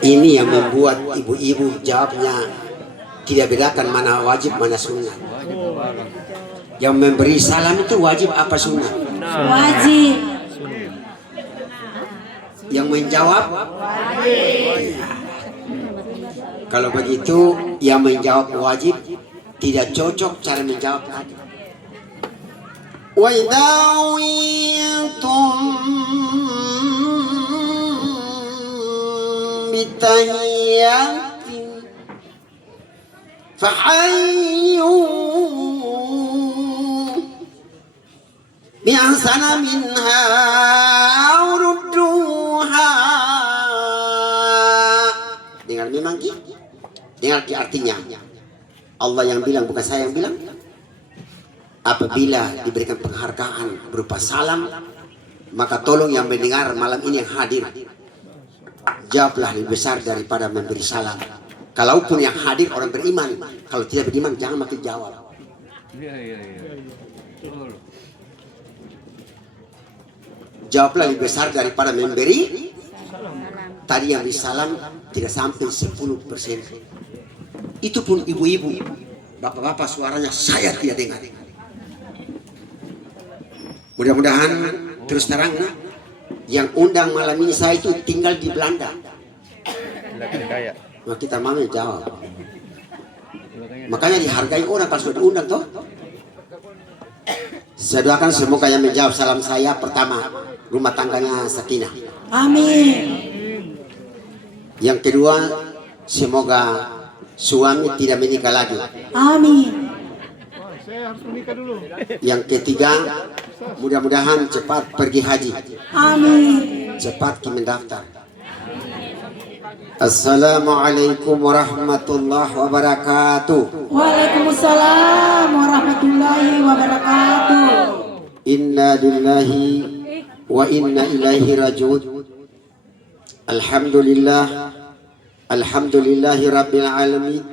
Ini yang membuat ibu-ibu jawabnya tidak bedakan mana wajib mana sunnah. Yang memberi salam itu wajib apa sunnah? Wajib. Yang menjawab wajib. Kalau begitu yang menjawab wajib tidak cocok cara menjawab tadi. Wa idzawitum bitahiyatin fahayyu bi'ahsana minha urudduha. Dengar memang gitu. Dengar artinya. Allah yang bilang, bukan saya yang bilang. Apabila diberikan penghargaan berupa salam, maka tolong yang mendengar malam ini yang hadir, jawablah lebih besar daripada memberi salam. Kalaupun yang hadir orang beriman, kalau tidak beriman jangan makin jawab. Jawablah lebih besar daripada memberi. Tadi yang disalam tidak sampai 10%. Itu pun ibu-ibu, bapak-bapak suaranya saya tidak dengar. Mudah-mudahan terus terang, yang undang malam ini saya itu tinggal di Belanda. Nah, kita mau jawab. Makanya dihargai orang kalau sudah diundang toh. Saya doakan semoga yang menjawab salam saya pertama rumah tangganya sakinah. Amin. Yang kedua semoga suami tidak menikah lagi. Amin. Saya harus menikah dulu. Yang ketiga mudah-mudahan cepat pergi haji. Amin. Cepat mendaftar. Assalamualaikum warahmatullahi wabarakatuh. Waalaikumsalam warahmatullahi wabarakatuh. Inna lillahi wa inna ilaihi rajiun. Alhamdulillah, alhamdulillahi rabbil alamin,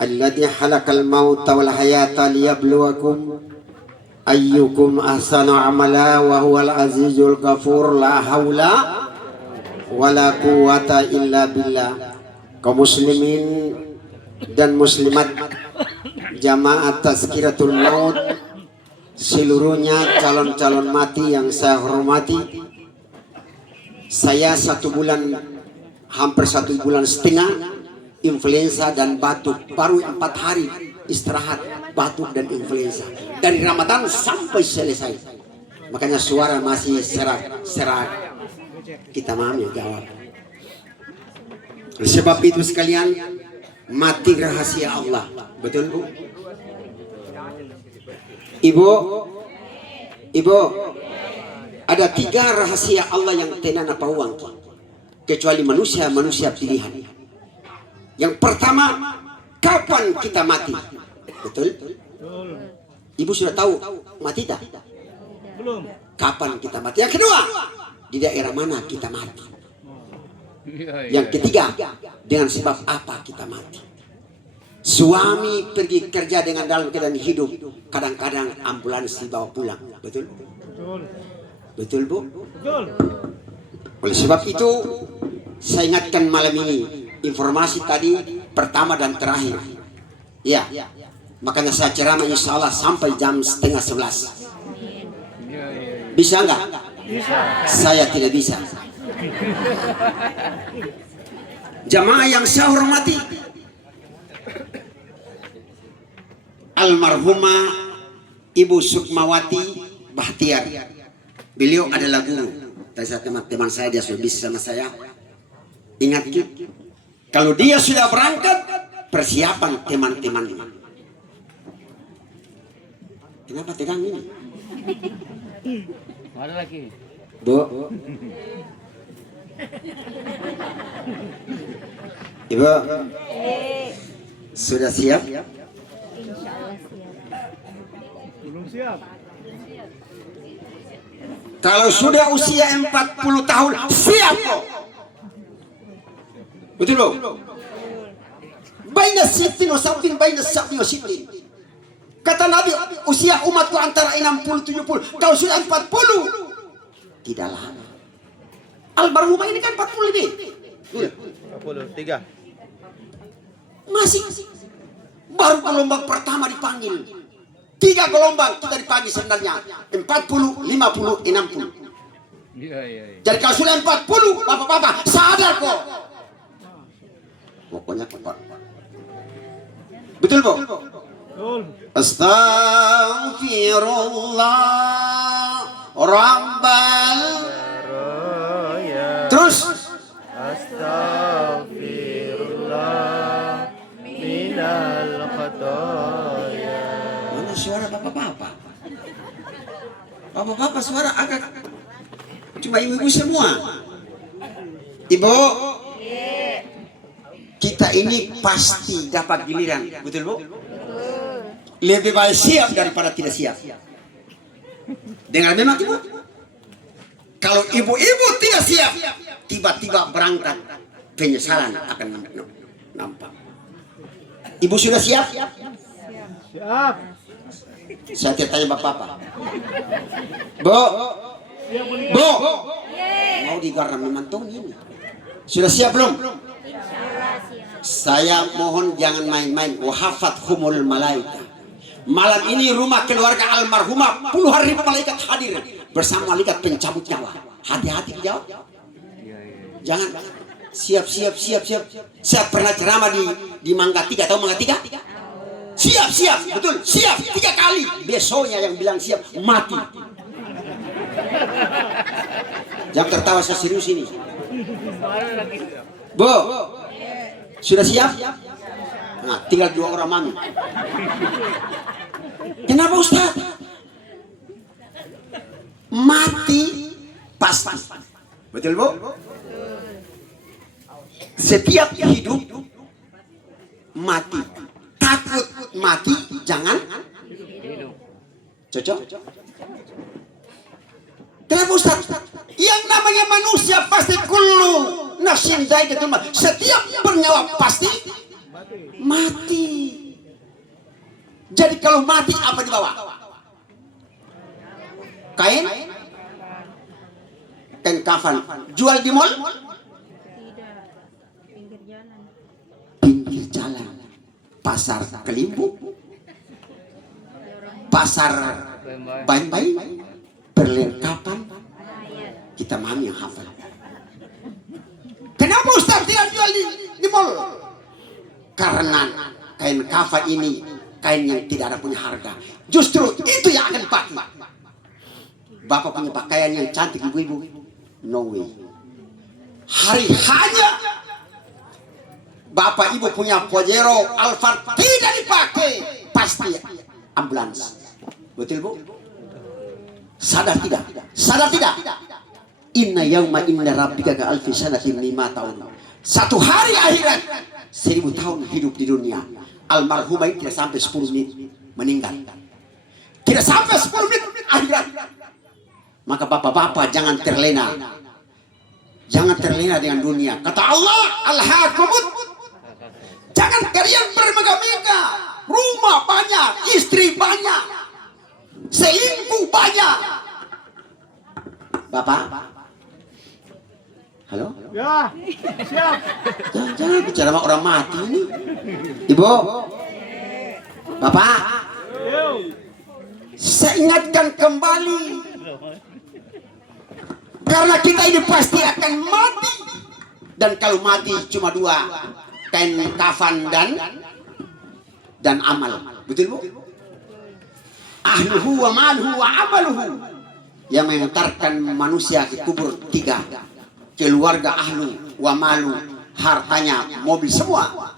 alladzi khalaqal mauta wal hayata liyabluwakum ayyukum ahsanu amala wa huwal azizul ghafur. La haula wala quwwata illa billah. Kaum muslimin dan muslimat jamaah tazkiratul maut, seluruhnya calon-calon mati yang saya hormati. Saya hampir satu bulan setengah influenza dan batuk, baru 4 hari istirahat batuk dan influenza dari Ramadan sampai selesai. Makanya suara masih serak. Kita memahami jawab. Sebab itu sekalian, mati rahasia Allah. Betul Bu? Ibu, ada 3 rahasia Allah yang tenan apa uang, kecuali manusia pilihan. Yang pertama, kapan kita mati? Betul? Ibu sudah tahu mati tak? Belum. Kapan kita mati? Yang kedua, di daerah mana kita mati? Yang ketiga, dengan sebab apa kita mati? Suami pergi kerja dengan dalam keadaan hidup, kadang-kadang ambulans dibawa pulang. Betul? Betul Bu? Betul. Oleh sebab itu saya ingatkan malam ini informasi tadi pertama dan terakhir. Ya, makanya saya ceramah insya Allah sampai jam 10:30. Bisa nggak? Bisa. Saya tidak bisa. Jamaah yang saya hormati, almarhumah Ibu Sukmawati Bahtiar. Beliau adalah guru. Tadi teman-teman saya dia sudah bisa sama saya. Ingat kalau dia sudah berangkat, persiapan teman-temannya. Kenapa tegang ini? Ada lagi. Bu. Ibu. Sudah siap? Belum siap. Kalau sudah usia 40 tahun, siap kok. Betul loh? Baina sittin wa sab'in, baina sab'in wa sittin. Kata Nabi, usia umatku antara 60-70. Kalau sudah 40, tidak lama. Almarhumah ini kan 40 lebih. 43. Masih baru gelombang pertama dipanggil. 3 gelombang kita dipanggil sebenarnya. 40, 50, 60. Iya, iya, iya. Jadi kalau sudah 40, bapak-bapak sadar kok. Pokoknya Pak. Betul, Bu? Betul. Astaghfirullah Rabbal. Terus Astaghfirullah minal khotoya. mana suara bapak-bapak? Bapak-bapak suara agak cuma ibu-ibu semua. Ibu, kita ini pasti dapat giliran, betul Bu? Lebih baik siap daripada tidak siap. Dengar memang Ibu? Kalau ibu-ibu tidak siap, tiba-tiba berangkat, penyesalan akan nampak. Ibu sudah siap? Siap. Saya tanya bapak-bapak. Bu, Bu, mau digarap memantong ini. Sudah siap belum? Saya mohon jangan main-main. Wahafat humul malaika. Malam ini rumah keluarga almarhumah puluhan ribu malaikat hadir bersama malaikat pencabut nyawa. Hati-hati dijawab. Jangan siap. Saya pernah ceramah di Mangga 3, tahu Mangga 3? Siap, betul, siap 3 kali. Besoknya yang bilang siap mati. Jangan tertawa, saya serius ini. Bu, sudah siap? Nah, tinggal 2 orang mami. Kenapa Ustaz? Mati pasti. Betul Bu? Setiap hidup mati. Takut mati, jangan cocok. Kenapa Ustaz? Yang namanya manusia pasti kullu nafsin dha'iqatul maut. Setiap bernyawa pasti mati. Jadi kalau mati apa dibawa? Kain? Kain kafan. Jual di mall? Pinggir jalan. Pasar Kelimpu. Pasar Bain-Bain. Perlengkapan. Kita memahami yang hafal. Kenapa Ustaz tidak jual di mall? Karena kain kafan ini kain yang tidak ada punya harga. Justru itu yang akan dipakai. Bapak punya pakaian yang cantik ibu-ibu. No way. Hari hanya Bapak ibu punya Pajero Alphard tidak dipakai. Pasti ambulans. Betul Bu? Sadar tidak? Sadar tidak? Inna yauma inna rabbika ka alfi sanatin mimma tahun. Satu hari akhirat 1000 tahun hidup di dunia. Almarhumah ini tidak sampai 10 menit meninggal. Tidak sampai 10 menit akhirat. Maka bapak-bapak jangan terlena. Jangan terlena dengan dunia. Kata Allah, alhaakumut. Jangan kalian bermegah-megah. Rumah banyak, istri banyak, selingkuh banyak. Bapak, halo? Ya, siap. Jangan bicara sama orang mati ini. Ibu, Bapak, Yuk. saya ingatkan kembali. Karena kita ini pasti akan mati. Dan kalau mati cuma 2, kain kafan dan amal. Betul Bu? Ahluhu wa maluhu wa amaluhu. Yang mengantarkan manusia ke kubur 3. Keluarga ahlu wa malu, hartanya, mobil semua.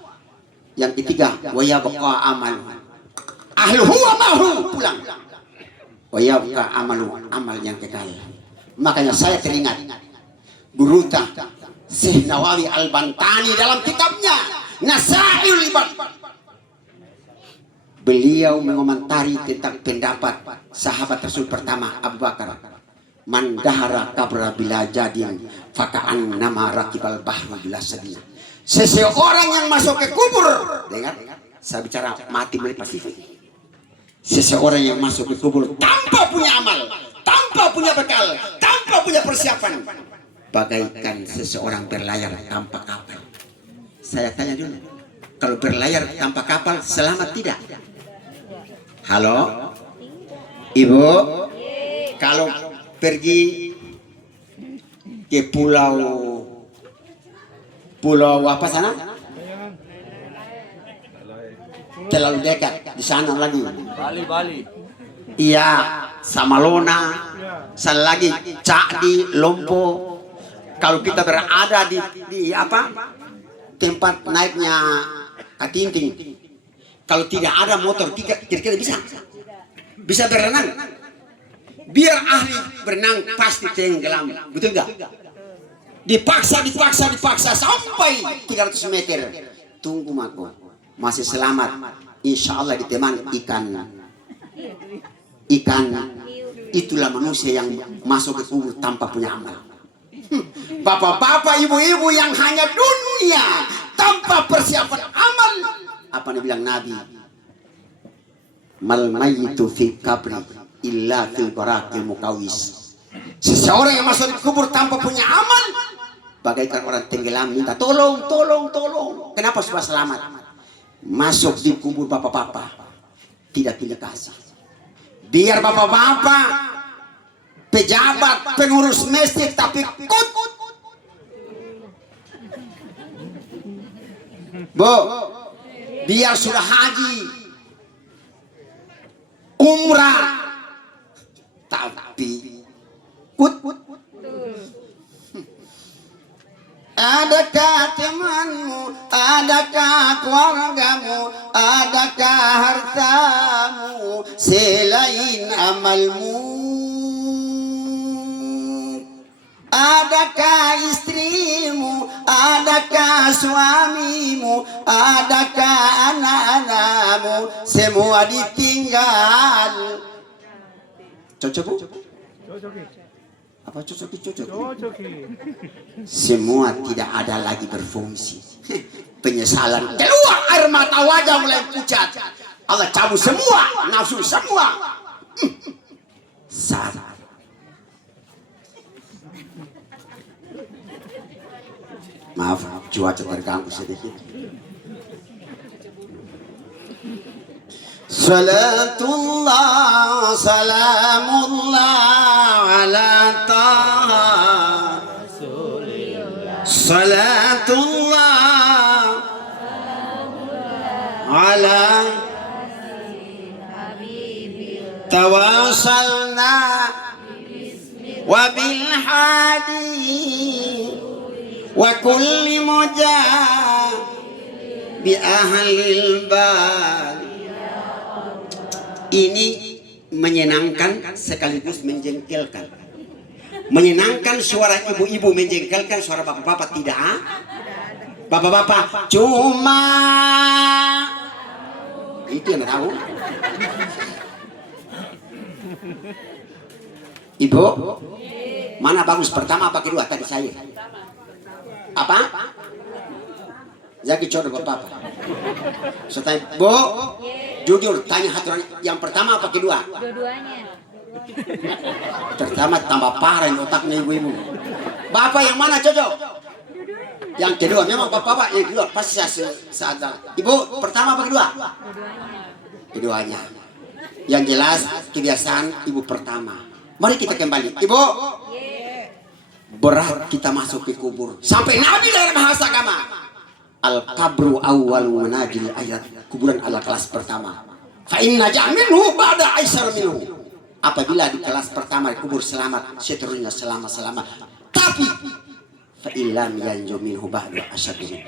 Yang ketiga, wa yabqa amal. Ahluhu wa maluhu pulang. Wa yabqa amalu, amal yang kekal. Makanya saya teringat Buruta Syekh Nawawi Al-Bantani dalam kitabnya Nasaihul Ibad. Beliau mengomentari tentang pendapat sahabat Rasul pertama Abu Bakar. Man dahara kabra bila jadin faka'an nama rakibal bahru bila sedih. Seseorang yang masuk ke kubur, dengar, saya bicara mati melalui Pasifik. Seseorang yang masuk ke kubur tanpa punya amal, tanpa punya bekal, tanpa punya persiapan, bagaikan seseorang berlayar tanpa kapal. Saya tanya dulu, kalau berlayar tanpa kapal selamat tidak? Halo, Ibu, kalau pergi ke pulau apa sana? Terlalu dekat di sana lagi. Bali. Iya, Samalona, sana lagi Cakdi, Lompo. Kalau kita berada di apa tempat naiknya Katinting, kalau tidak ada motor kira-kira bisa berenang. Biar ahli berenang pasti tenggelam, betul nggak? Dipaksa sampai 300 meter. Tunggu mako, masih selamat. Insya Allah ditemani ikan. Itulah manusia yang masuk ke kubur tanpa punya amal. Bapak-bapak, ibu-ibu yang hanya dunia tanpa persiapan amal. Apa yang bilang Nabi? Mal mayyitu fi qabri illa fil barakil mukawis. Seseorang yang masuk di kubur tanpa punya amal bagaikan orang tenggelam minta tolong. Kenapa supaya selamat? Masuk di kubur bapak-bapak tidak pilih kasih. Biar bapak-bapak pejabat, pengurus masjid tapi kut. Bu, biar sudah haji, umrah, tapi kut. Adakah temanmu, adakah keluargamu, adakah hartamu selain amalmu? Adakah istrimu, adakah suamimu, adakah anak-anakmu, semua ditinggal. Cocok bu? Apa cocok? Semua tidak ada lagi berfungsi. Penyesalan keluar, air mata wajah mulai pucat. Allah cabut semua, nafsu semua. Saat maaf, cuaca terganggu sedikit. Salatullah, salamullah ala taha. Salatullah ala tawasalna wa bil hadi wa kulli mujah bi ahlil bal. Ini menyenangkan sekaligus menjengkelkan. Menyenangkan suara ibu-ibu, menjengkelkan suara bapak-bapak tidak. Bapak-bapak cuma itu yang tahu. Ibu, mana bagus pertama apa kedua tadi saya? Apa? Jadi coba bapak. Setelah Bu, jujur tanya haturan yang pertama apa kedua? Dua-duanya. Pertama tambah parah otaknya ibu-ibu. Bapak yang mana cocok? Yang kedua, memang bapak yang kedua pasti sadar. Ibu pertama apa kedua? Keduanya. Yang jelas kebiasaan ibu pertama. Mari kita kembali. Ibu, berat kita masuk ke kubur. Sampai Nabi dalam bahasa agama. Al-qabru awwalu manajil ayat. Kuburan adalah kelas pertama. Fa inna minhu ba'da aisar minhu. Apabila di kelas pertama kubur selamat, seterusnya selamat. Tapi fa illam yanju minhu ba'da aisar minhu.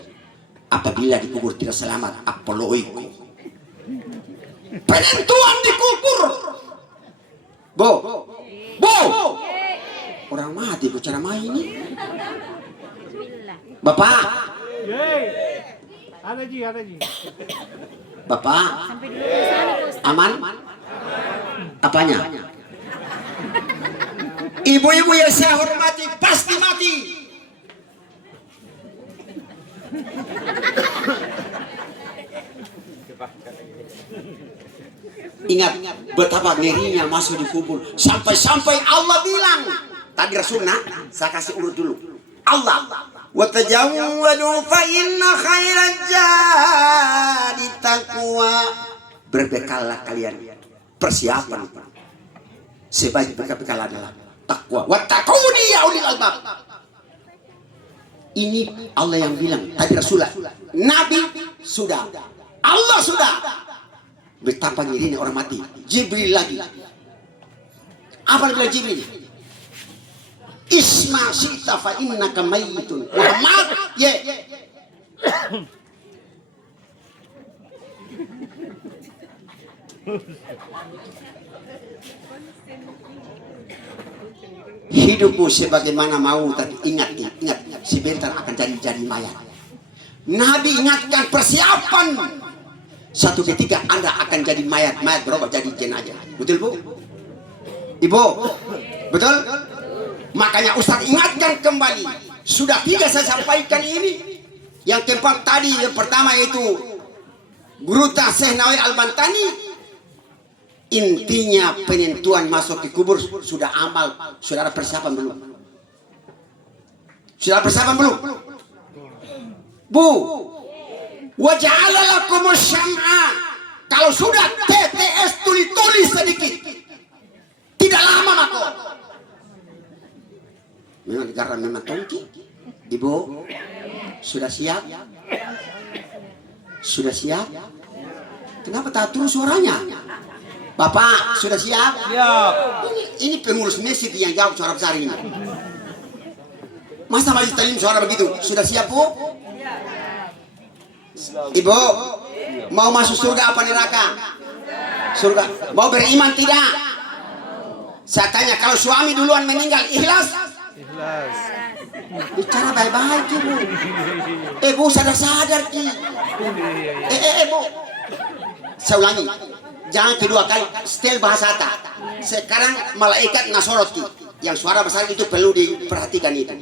Apabila di kubur tidak selamat, apoloiku. Penentuan di kubur. Bu. Orang mati bicara main ini. Bapak. Ada ji. Bapak. Aman? Apanya? Ibu-ibu yang saya hormati pasti mati. Ingat betapa ngerinya masuk di kubur. Sampai Allah bilang. Tadi Rasulullah, saya kasih urut dulu. Allah Wa tajawwadu fa inna khairaz zadi taqwa. Berbekallah kalian, persiapan sebaik bekal adalah takwa. Wattaquni ya ulil albab. Ini Allah yang bilang, tadi Rasulullah, Nabi sudah, Allah sudah. Betapa ngirinya orang mati. Jibril lagi. Apa yang bilang Jibril? Isma syi'ta fa innaka mayyitun. Muhammad, ye. Hidupmu sebagaimana mau, tapi ingat sebentar akan jadi mayat. Nabi ingatkan persiapan. Satu ketika Anda akan jadi mayat berubah jadi jenazah. Betul Bu? Ibu? Betul? Makanya Ustaz ingatkan kembali. Sudah tidak saya sampaikan ini. Yang tempat tadi yang pertama itu Guru Syekh Nawawi Al-Bantani. Intinya penentuan masuk ke kubur sudah amal. Saudara persiapan belum? Sudah persiapan belum? Bu, wa ja'ala lakumus syam'a. Kalau sudah TTS tulis sedikit, tidak lama mako. Memang negara memang tongki. Ibu, sudah siap? Sudah siap? Kenapa tak turun suaranya? Bapak, sudah siap? Siap. Ini pengurus masjid yang jawab suara besar ini. Masa majelis taklim suara begitu? Sudah siap, Bu? Ibu, mau masuk surga apa neraka? Surga. Mau beriman tidak? Saya tanya, kalau suami duluan meninggal, ikhlas? Ikhlas. Bicara baik-baik, Bu. Bu, sadar-sadar, Ki. Bu. Saya ulangi. Jangan kedua kali, setel bahasa tak. Sekarang malaikat nasorot, Ki. Yang suara besar itu perlu diperhatikan itu.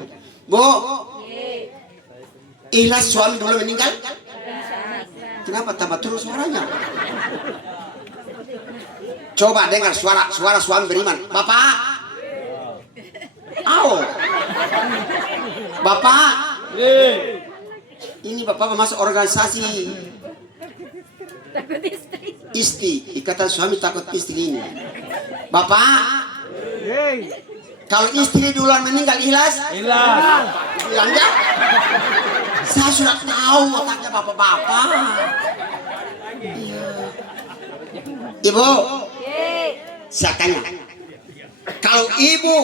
Bu, ikhlas suami dulu meninggal? Kenapa tambah terus suaranya? Coba dengar suara suami beriman. Bapak, Bapak, ini Bapak masuk organisasi istri, ikatan suami takut istri ini. Bapak, kalau istri duluan meninggal ikhlas? Ikhlas. Bilang ya? Saya sudah tahu otaknya bapak-bapak. Ibu, saya tanya, kalau ibu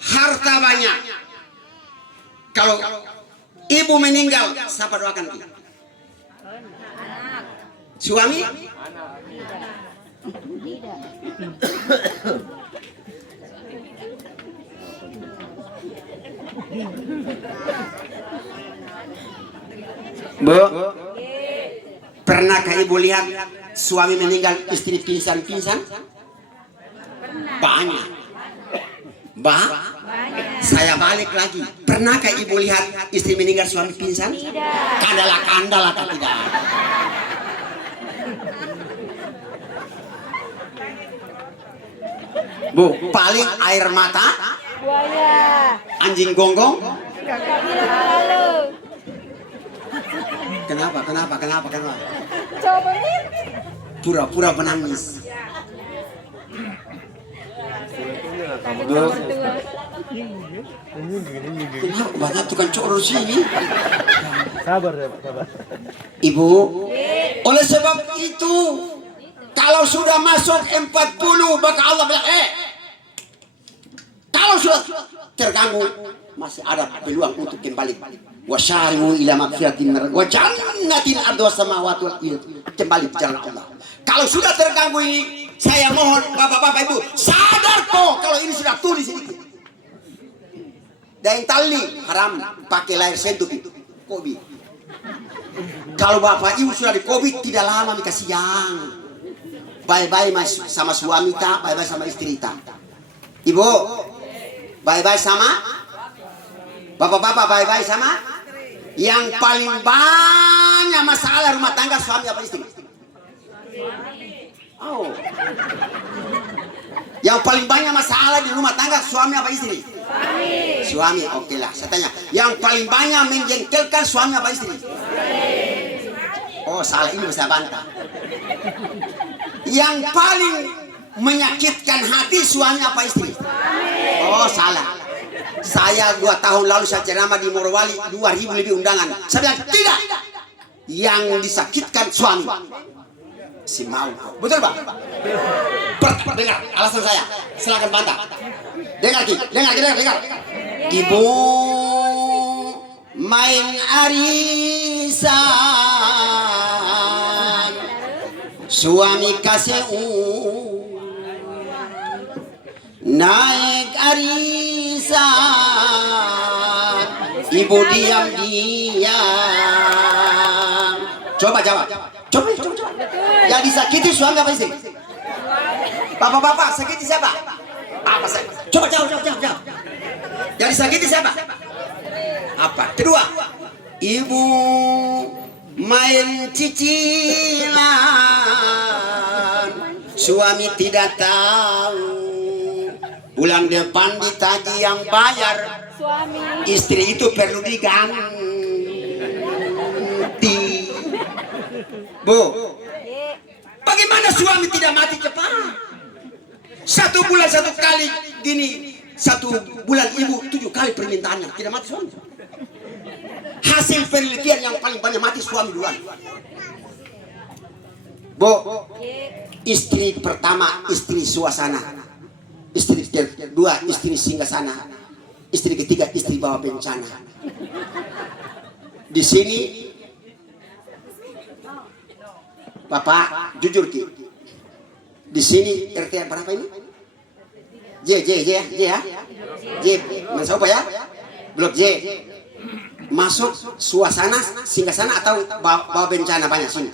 harta banyak, kalau ibu meninggal, siapa doakan? Suami? Bu, pernahkah ibu lihat suami meninggal istri pingsan-pingsan? Banyak. Saya balik lagi. Pernahkah ibu lihat istri meninggal suami pingsan? Kandala atau tidak? Bu, paling air mata, buaya, anjing gonggong. kakak bilang lalu. Kenapa? Coba nih. Pura-pura menangis. Bu, kenapa banyak tukang coro sini? Sabar ya, Pak, sabar. Ibu, oleh sebab itu, kalau sudah masuk 40, maka Allah bilang, kalau sudah terganggu, masih ada peluang untuk kembali. Wasyari'u ila magfiratin min wa jannatin arduha samawati wal ardi, kembali ke jalan Allah. Kalau sudah terganggu ini, saya mohon bapak-bapak ibu sadar kok kalau ini sudah tulis ini. Dan tali haram pakai layar sentuh itu, kobi. Kalau bapak ibu sudah di kobi tidak lama dikasih yang bye-bye sama suami tak, bye-bye sama istri tak. Ibu, bye-bye sama bapak-bapak, bye-bye sama yang paling banyak masalah rumah tangga suami apa istri? Yang paling banyak masalah di rumah tangga suami apa istri? Suami, oke lah. Saya tanya, yang paling banyak menjengkelkan suami apa istri? Oh salah, ini bisa bantah. Yang paling menyakitkan hati suami apa istri? Oh salah. Saya 2 tahun lalu saya ceramah di Morowali, 2000 lebih undangan. Saya bilang tidak. Yang disakitkan suami si mau. Betul Pak? Dengar alasan saya. Silakan bantah. Dengar. Ibu main arisan, suami kasih naik arisan, ibu diam. Coba jawab. Coba. Yang disakiti suami apa istri? Bapak-bapak sakiti siapa? Apa saya? Coba jawab. Yang disakiti siapa? Apa? Kedua, ibu main cicilan, suami tidak tahu. Bulan depan ditagih yang bayar, Suami. istri itu perlu diganti. Bu, bagaimana suami tidak mati cepat? 1 bulan 1 kali gini, 1 bulan ibu 7 kali permintaannya tidak mati suami. Hasil penelitian yang paling banyak mati suami duluan. Bu, istri pertama istri suasana, istri kedua istri singgasana, istri ketiga istri bawa bencana. Di sini Bapak jujur Ki, di sini RT berapa ini? J ya? J, mencoba ya? Blok J. Masuk suasana singgasana atau bawa bencana banyak sini?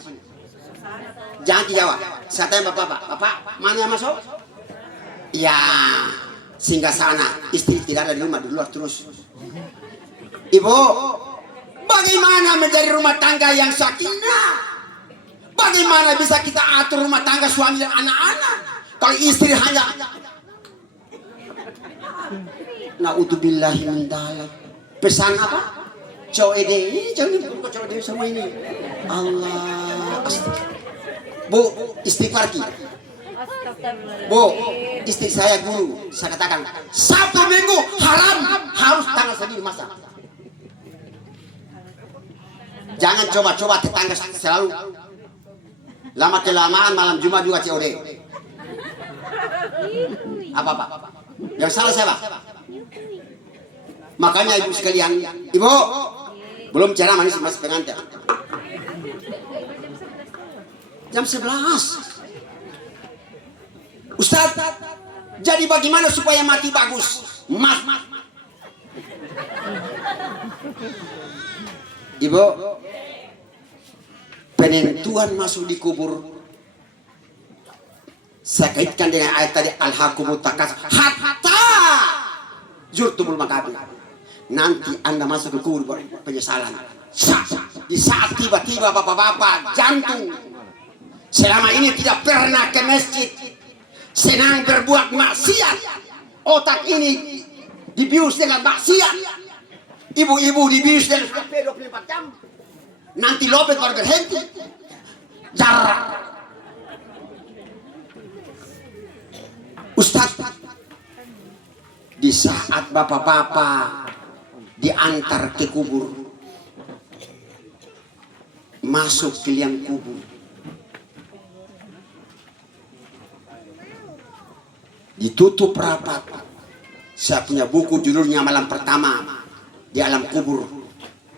Jangan dijawab. Saya tanya Bapak, mana yang masuk? Ya, singgasana. Istri tidak ada di rumah, di luar terus. Ibu, bagaimana menjadi rumah tangga yang sakinah? Bagaimana bisa kita atur rumah tangga suami dan anak-anak kalau istri hanya naudzubillahi min dzalik. Pesan apa? Cowok ini jangan cowok ini semua ini. Allah Bu, istighfar Ki. Bu, istri saya guru, saya katakan Sabtu Minggu haram, harus tanggal segini masak. Jangan coba-coba tetangga selalu. Lama kelamaan malam Jumat juga COD. Apa? Yang salah siapa? Makanya ibu sekalian, ibu belum ceramah ini masih pengantin. Jam 11. Ustaz, jadi bagaimana supaya mati bagus? Ibu, penentuan masuk di kubur saya kaitkan dengan ayat tadi alhaqumut takatsur hatta zurtumul maqabir. Nanti Anda masuk ke kubur penyesalan. Di saat tiba-tiba bapak-bapak jantung selama ini tidak pernah ke masjid, senang berbuat maksiat, otak ini dibius dengan maksiat, ibu-ibu dibius dengan 24 jam. Nanti lobet baru berhenti. Jarak. Ustaz, di saat bapak-bapak diantar ke kubur, masuk ke liang kubur, ditutup rapat. Saya punya buku judulnya Malam Pertama di Alam Kubur,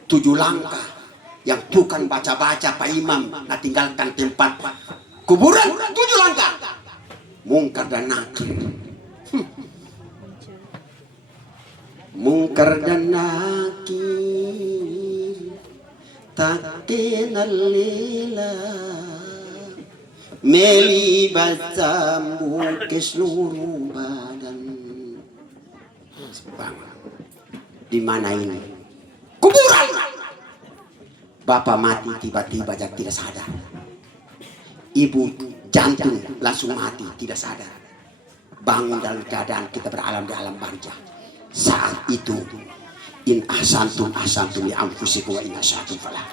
7 langkah yang bukan baca-baca Pak Imam, nah tinggalkan tempat kuburan. 7 langkah mungkar dan nakir. Mungkar dan nakir tak kenal lela, melibat cambuk ke seluruh badan. Di mana ini? Kuburan. Bapak mati tiba-tiba dan tidak sadar. Ibu jantung langsung mati tidak sadar. Bangun dalam keadaan kita beralam di alam barzah. Saat itu in ahsantum ahsantum li anfusikum wa in asatum falah.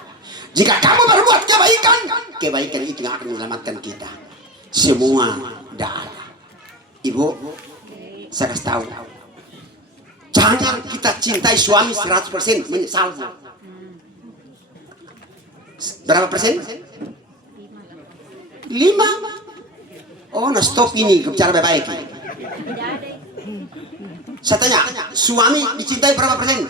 Jika kamu berbuat kebaikan, kebaikan itu yang akan menyelamatkan kita. Semua darah. Ibu, saya kasih tahu. Jangan kita cintai suami 100%, menyesal. Berapa persen? 5. Oh, nah stop ini, bicara baik-baik. Saya tanya, suami dicintai berapa persen?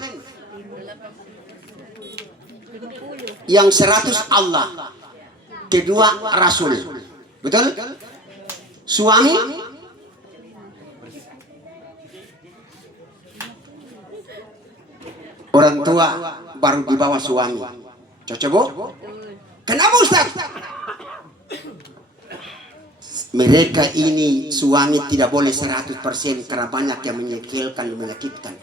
Yang 100 Allah, kedua Rasul, betul? Suami orang tua baru di bawah suami. Cocok bu? Kenapa Ustaz? Mereka ini suami tidak boleh 100% karena banyak yang menyakitkan dan menyakitkan.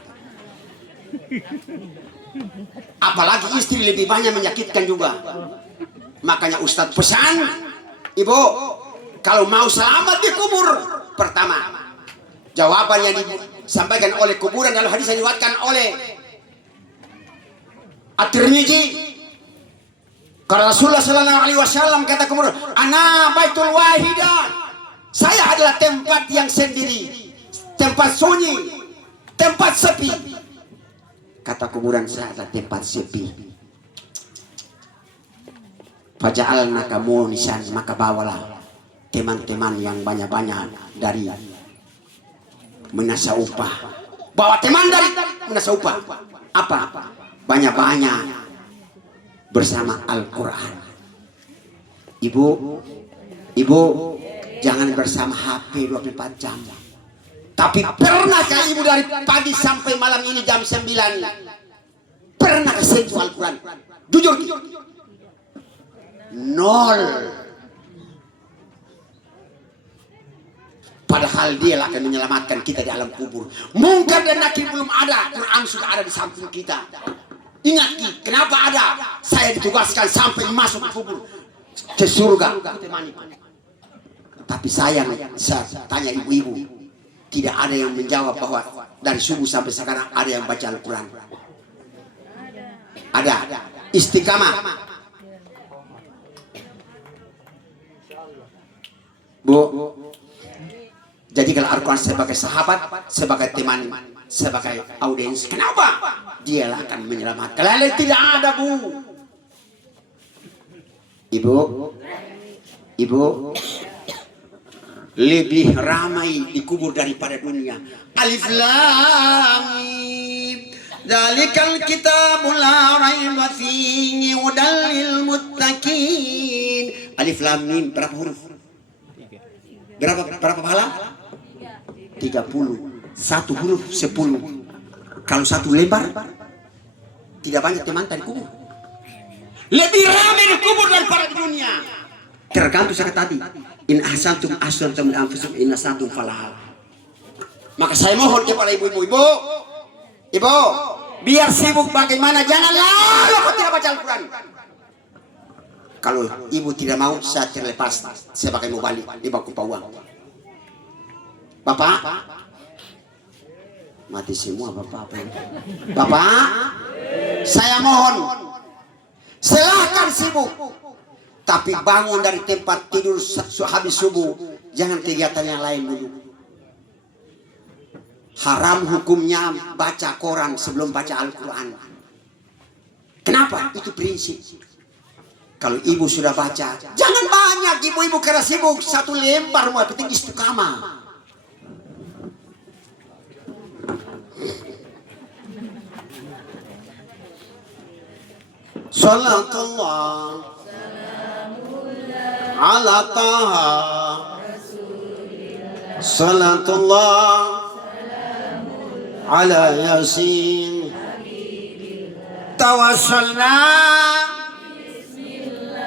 Apalagi istri lebih banyak menyakitkan juga. Makanya Ustadz pesan, ibu, kalau mau selamat di kubur, pertama, jawaban yang disampaikan oleh kuburan dalam hadis yang diriwayatkan oleh At-Tirmidzi. Karena Rasulullah Sallallahu Alaihi Wasallam kata kubur, ana baitul wahidah, saya adalah tempat yang sendiri, tempat sunyi, tempat sepi. Kata kuburan, saya adalah tempat sepi. Faja'alna kamu nisan, maka bawalah teman-teman yang banyak-banyak dari menasa upah. Bawa teman dari menasa upah. Apa? Banyak-banyak bersama Al-Quran. Ibu, jangan bersama HP 24 jam. Tapi pernahkah ibu dari pagi sampai malam ini jam 9 pernah sentuh Al-Quran? Jujur, 0. Padahal dia akan menyelamatkan kita di alam kubur. Munkar dan nakir belum ada, Quran sudah ada di samping kita. Ingat, kenapa ada? Saya ditugaskan sampai masuk ke kubur, ke surga. Tapi sayang, saya tanya ibu-ibu, tidak ada yang menjawab bahwa dari subuh sampai sekarang ada yang baca Al-Quran. Ada. Istiqamah. Bu, jadi kalau Al-Quran sebagai sahabat, sebagai teman, sebagai audiens, kenapa? Dia akan menyelamatkan. Lalu tidak ada, bu. Ibu, lebih ramai di kubur daripada dunia. Alif Lam Mim, dzalikal kitabul la raiba fihi hudal lil muttaqin. Alif Lam Mim berapa huruf? Berapa pahala? 30. Satu huruf 10. Kalau satu lebar, tidak banyak teman di kubur. Lebih ramai di kubur daripada di dunia. Tergantung saya tadi. In ahsantum ahsantum li anfusikum in asatum falah. Maka saya mohon kepada ibu-ibu, ibu, biar sibuk bagaimana, jangan lalu kau tidak baca Al-Quran. Kalau ibu tidak mau, saya terlepas sebagai mubalik di bangku uang. Bapak, mati semua bapak. Bapak, saya mohon, silahkan sibuk, tapi bangun dari tempat tidur habis subuh, jangan kegiatan yang lain dulu. Haram hukumnya baca koran sebelum baca Al-Quran. Kenapa? Itu prinsip. Kalau ibu sudah baca, jangan banyak ibu-ibu karena sibuk, satu lembar mau penting istiqamah. Salatullah ala taha, salatullah ala yasin, tawassalna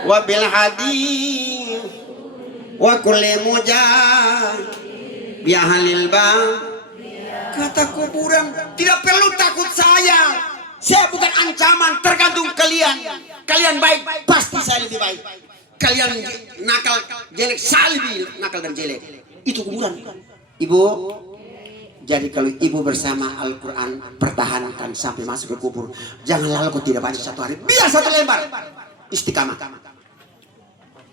wa bil hadid wa kulli mujahid bi ahlil bab. Kata kuburan, tidak perlu takut saya bukan ancaman, tergantung kalian. Kalian baik, pasti saya lebih baik. Kalian nakal, jelek, saya lebih nakal dan jelek. Itu kuburan. Ibu, Jadi kalau ibu bersama Al-Quran, pertahankan sampai masuk ke kubur. Jangan lalu kau tidak baca satu hari, biar satu lembar. Istiqamah.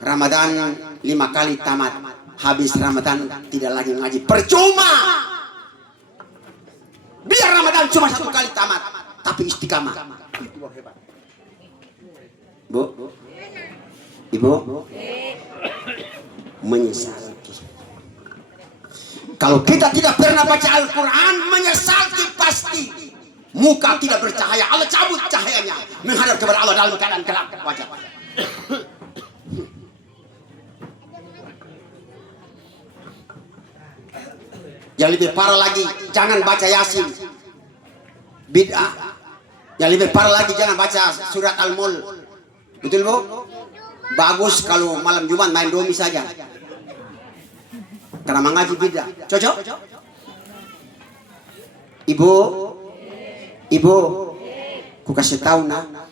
Ramadan 5 kali tamat. Habis Ramadan tidak lagi ngaji, percuma. Biar Ramadan cuma 1 kali tamat, tapi istiqamah. Bu, ibu, menyesal. Kalau kita tidak pernah baca Al-Quran, menyesal pasti. Muka tidak bercahaya, Allah cabut cahayanya, menghadap kepada Allah dalam keadaan gelap wajah. Yang lebih parah lagi, jangan baca Yasin, bid'ah. Yang lebih parah lagi, jangan baca surat Al-Mulk. Betul bu? Bagus kalau malam Jumat main domi saja. Karena mengaji bid'ah. Cocok? Ibu, ku kasih tahu nak.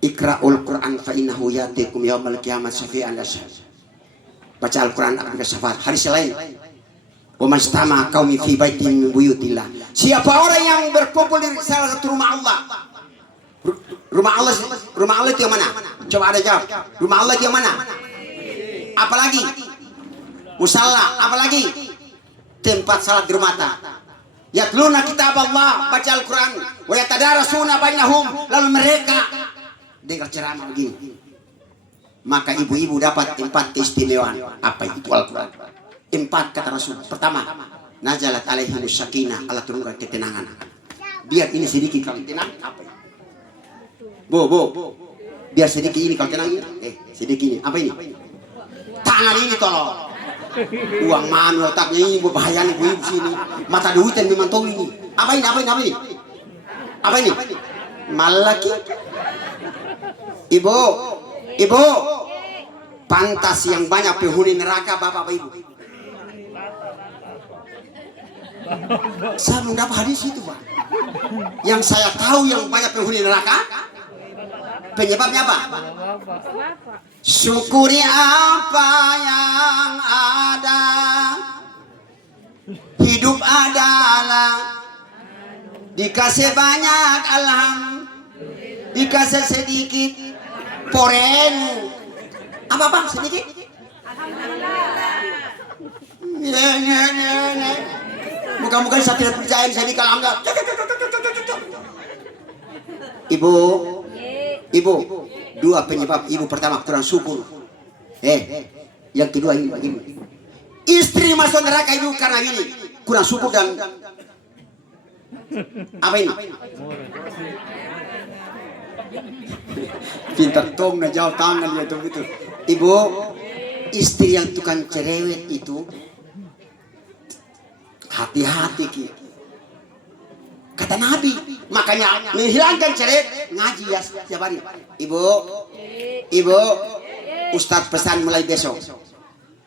Iqra'ul Quran fa innahu yatikum yaumal qiyamah syafi'an lasyah. Baca Al-Quran akan syafaat hari selain. Wa majtama qaumi fi baitin min buyutillah. Siapa orang yang berkumpul di salah satu rumah Allah? Rumah Allah itu yang mana? Coba ada jawab. Rumah Allah itu yang mana? Apalagi? Musalla, apalagi? Tempat salat di rumah. Yatluna kitab Allah, baca Al-Quran. Wa yatadarasuna bainahum, lalu mereka dengar ceramah begini. Maka ibu-ibu dapat 4 keistimewaan. Apa itu Al-Quran? 4 kata Rasul. Pertama, nazalat alaihim sakinah, Allah turunkan ketenangan. Biar ini sedikit kalau tenang, apa ini? Bu, biar sedikit ini kalau tenang ini. Sedikit ini, apa ini? Tangan ini tolong. Uang mami otaknya ini berbahaya nih ibu sini. Mata duitan memang tahu ini. Apa ini? Malaki. Ibu. Pantas yang banyak penghuni neraka bapak ibu. Saya belum dapat hadis itu pak. Yang saya tahu yang banyak penghuni neraka, penyebabnya apa? Syukuri apa yang ada. Hidup adalah dikasih banyak alhamdulillah, dikasih sedikit porenu. Apa sedikit? Bukan saya tidak percaya saya kalau enggak. Ibu, 2 penyebab ibu. Pertama kurang syukur. Yang kedua ini. Istri masuk neraka ibu karena ini kurang syukur dan apa ini? Pintar tong na jawab tangan dia tuh gitu. Ibu, istri yang tukang cerewet itu hati-hati ki. Kata Nabi, makanya menghilangkan cerewet ngaji ya setiap hari. Ibu, Ustadz pesan mulai besok.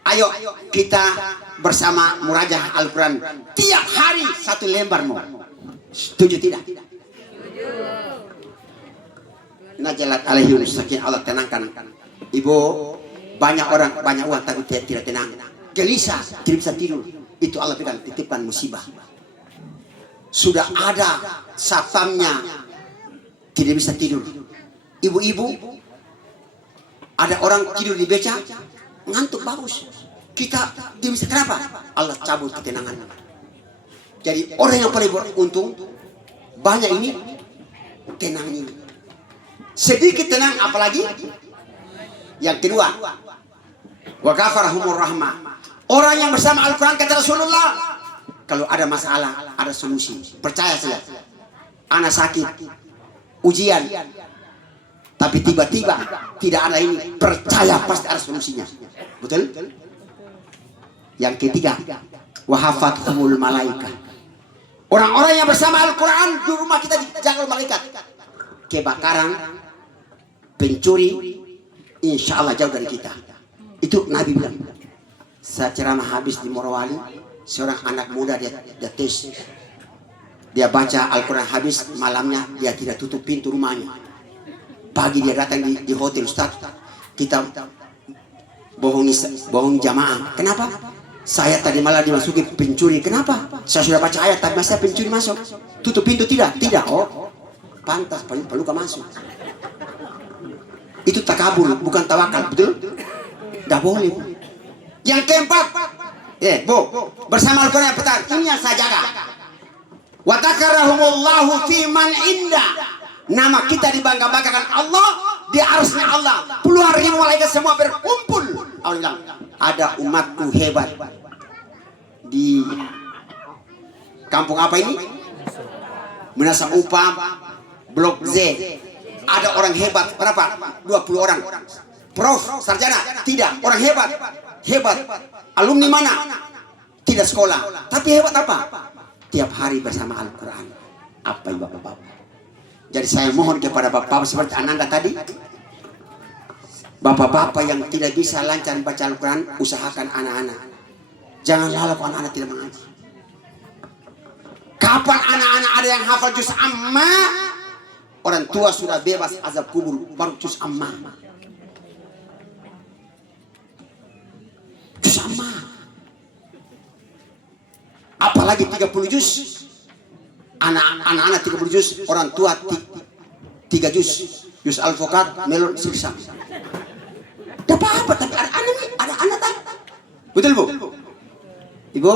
Ayo kita bersama murajah Al-Quran tiap hari 1 lembar mau. Setuju tidak? Najalat alaihim sakin, Allah tenangkan. Ibu, banyak uang tapi tidak tenang. Gelisah, tidak bisa tidur. Itu Allah berikan titipan musibah. Sudah ada satpamnya, tidak bisa tidur. Ibu-ibu, ada orang tidur di beca, ngantuk bagus. Kita tidak bisa, kenapa? Allah cabut ketenangan. Jadi orang yang paling beruntung, banyak ini, tenang ini. Sedikit tenang, apalagi? Yang kedua, wa ghafarahumur rahmah. Orang yang bersama Al-Quran kata Rasulullah, kalau ada masalah, ada solusi. Percaya saja. Anak sakit, ujian, tapi tiba-tiba tidak ada ini. Percaya pasti ada solusinya. Betul? Yang ketiga, wa hafathumul malaikat. Orang-orang yang bersama Al-Quran di rumah kita dijaga oleh malaikat. Kebakaran, pencuri, insya Allah jauh dari kita. Itu Nabi bilang. Saya ceramah habis di Morowali, seorang anak muda dia tes, dia baca Al-Quran habis, malamnya dia tidak tutup pintu rumahnya. Pagi dia datang di hotel, Ustaz, kita bohong jamaah. Kenapa? Saya tadi malah dimasuki pencuri. Kenapa? Saya sudah baca ayat tapi masa pencuri masuk. Tutup pintu tidak? Tidak. Oh, pantas peluka masuk. Itu takabur, bukan tawakal, betul? Tidak boleh. Yang keempat, Bu, bersama Al-Quran yang pertama, ini yang saya jaga. Wa takarrahumullahu fi man inda. Nama kita dibangga-banggakan Allah di arsy Allah. Puluhan ribu malaikat semua berkumpul. Allah bilang, ada umatku hebat di kampung apa ini? Menasa Upam, Blok Z. Ada orang hebat, berapa? 20 orang. Prof, sarjana? Tidak, orang hebat. Hebat. Alumni mana? Tidak sekolah. Tapi hebat apa? Tiap hari bersama Al-Quran. Apa yang bapak-bapak? Jadi saya mohon kepada bapak seperti Ananda tadi. Bapak-bapak yang tidak bisa lancar baca Al-Quran, usahakan anak-anak. Jangan lalu anak-anak tidak mengaji. Kapan anak-anak ada yang hafal juz amma? Orang tua sudah bebas azab kubur, baru juz amma. Juz amma. Apalagi 30 juz. Anak-anak 30 juz, orang tua 3 juz. Juz al-fuqat, melon sirsa. Tidak apa-apa, tapi ada anak tak? Betul, Bu? Ibu,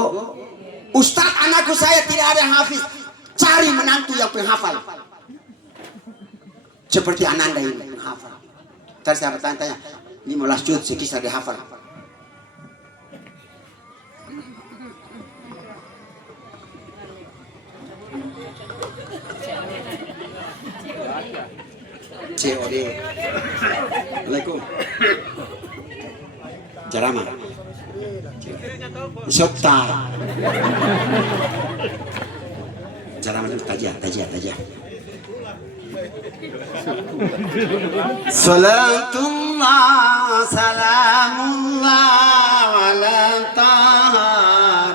Ustaz, anakku saya tidak ada yang hafiz. Cari menantu yang penghafal. Seperti Ananda ini menghafal. Tadi saya bertanya, 15 juz sekisar dihafal. COD. Assalamualaikum. Jarama. Sokta. Jarama itu tajah. Salatullah salamullah ala taha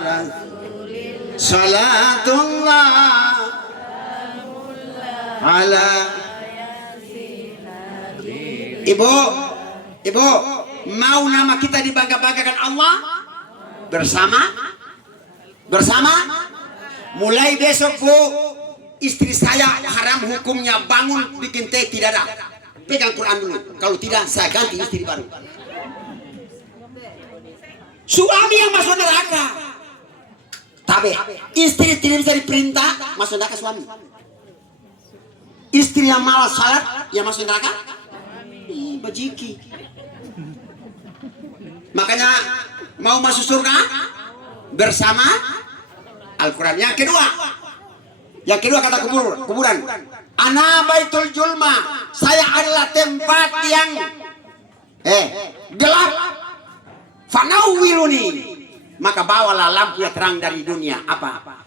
rasulillah. Salatullah ala Ibu, mau nama kita dibangga-banggakan Allah bersama. Mulai besok, Bu, istri saya haram hukumnya bangun bikin teh tidak ada. Pegang Quran dulu. Kalau tidak, saya ganti istri baru. Suami yang masuk neraka. Tapi istri tidak bisa diperintah masuk neraka suami. Istri yang malas salat yang masuk neraka. Bajiki. Makanya mau masuk surga bersama Al-Quran. Yang kedua kata kuburan. Ana baitul julma. Saya adalah tempat yang gelap. Fanawwiruni. Maka bawalah lampu yang terang dari dunia. Apa?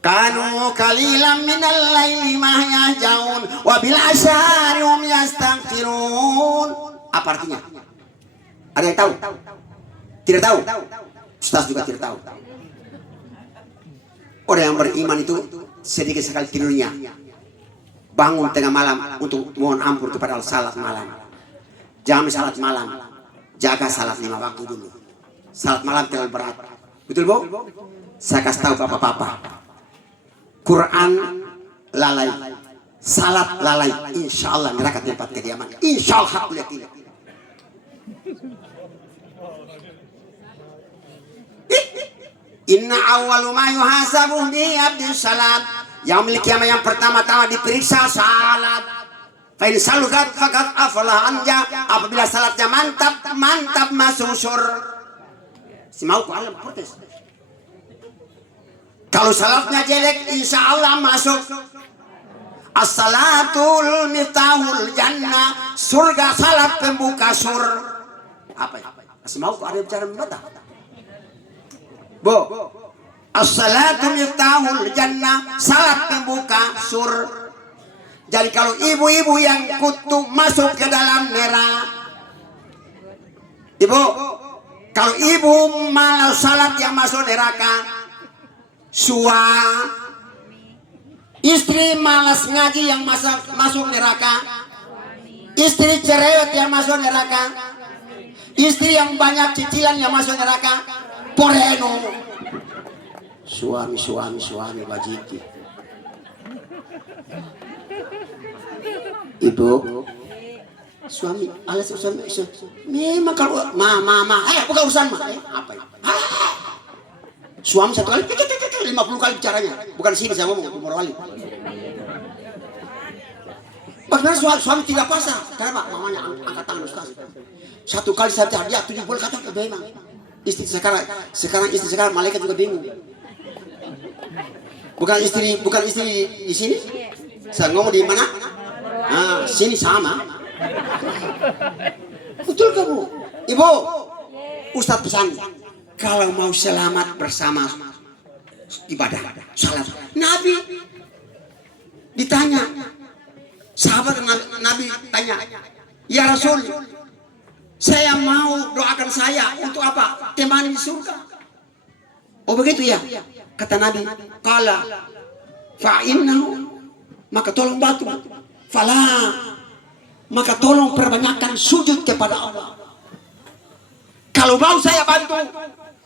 Kanu qalilan minal laili ma yahjaun wa bil asyari hum yastaghfirun. Apa artinya? Ada yang tahu? Tidak tahu? Ustaz juga tidak tahu. Orang yang beriman itu sedikit sekali tidurnya. Bangun tengah malam untuk mohon ampun kepada Allah salat malam. Jangan salat malam. Jaga salat 5 waktu dulu. Salat malam terlalu berat. Betul, Bu? Saya kasih tahu Bapak-bapak. Quran lalai, salat lalai, insya Allah neraka tempat kediaman. Insya Allah aku yakin. Inna awwalu ma yuhasabu bi abdin salat. Yaumil kiamat yang pertama-tama diperiksa salat. Fa in salukat faqad aflaha anja. Apabila salatnya mantap masuk surga. Si mau ku alam protes. Kalau salatnya jelek, insya Allah masuk. As-salatul miftahul jannah. Surga salat pembuka surga. Apa ya? Masih mau ada bicara membaca? Bu, as-salatul miftahul jannah. Salat pembuka surga. Jadi kalau ibu-ibu yang kutu masuk ke dalam neraka. Ibu, kalau ibu malas salat yang masuk neraka. Istri malas ngaji yang masuk neraka. Istri cerewet yang masuk neraka. Istri yang banyak cicilan yang masuk neraka. poreno. Suami bajiki. Ibu, suami, memang kalau bukan urusan apa ya? Suami satu kali 50 kali bicaranya, bukan sini saya ngomong Morowali. Bagaimana suami tidak pasrah? Kenapa? Mamanya angkat tangan Ustaz. Satu kali saja dia 70 kata memang. Istri sekarang istri sekarang malaikat juga bingung. Bukan istri di sini. Saya ngomong di mana? Nah, sini sama. Betul kamu. Ibu, Ustaz pesan, kalau mau selamat bersama ibadah, salat. Nabi ditanya, sahabat Nabi tanya, ya Rasul, saya mau doakan saya untuk apa? Temani di surga. Oh begitu ya? Kata Nabi, qala fa'innahu, maka tolong bantu. Fala, maka tolong perbanyakkan sujud kepada Allah. Kalau mau saya